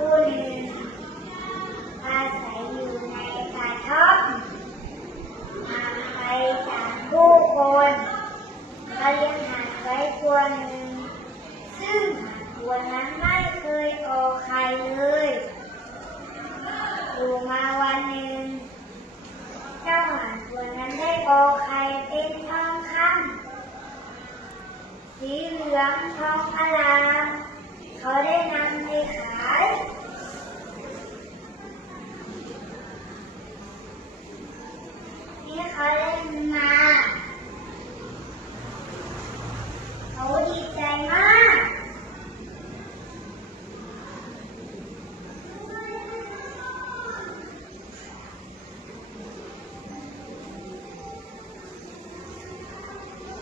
มีกับภรรยาคู่หนึ่งอาศัยอยู่ในกระท่อมห่างไกลจากผู้คนเขาเลี้ยงห่านไว้ตัวหนึ่งซึ่งห่านตัวนั้นไม่เคยออกไข่เลยอยู่มาวันหนึ่งเจ้าหมาตัวนั้นได้ออกไข่เป็นทองคำสีเหลืองทองอลาม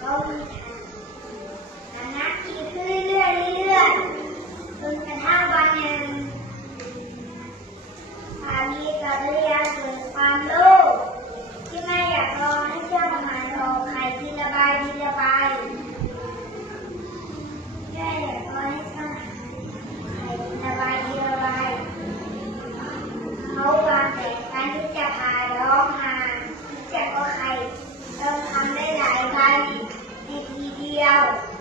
How Yes.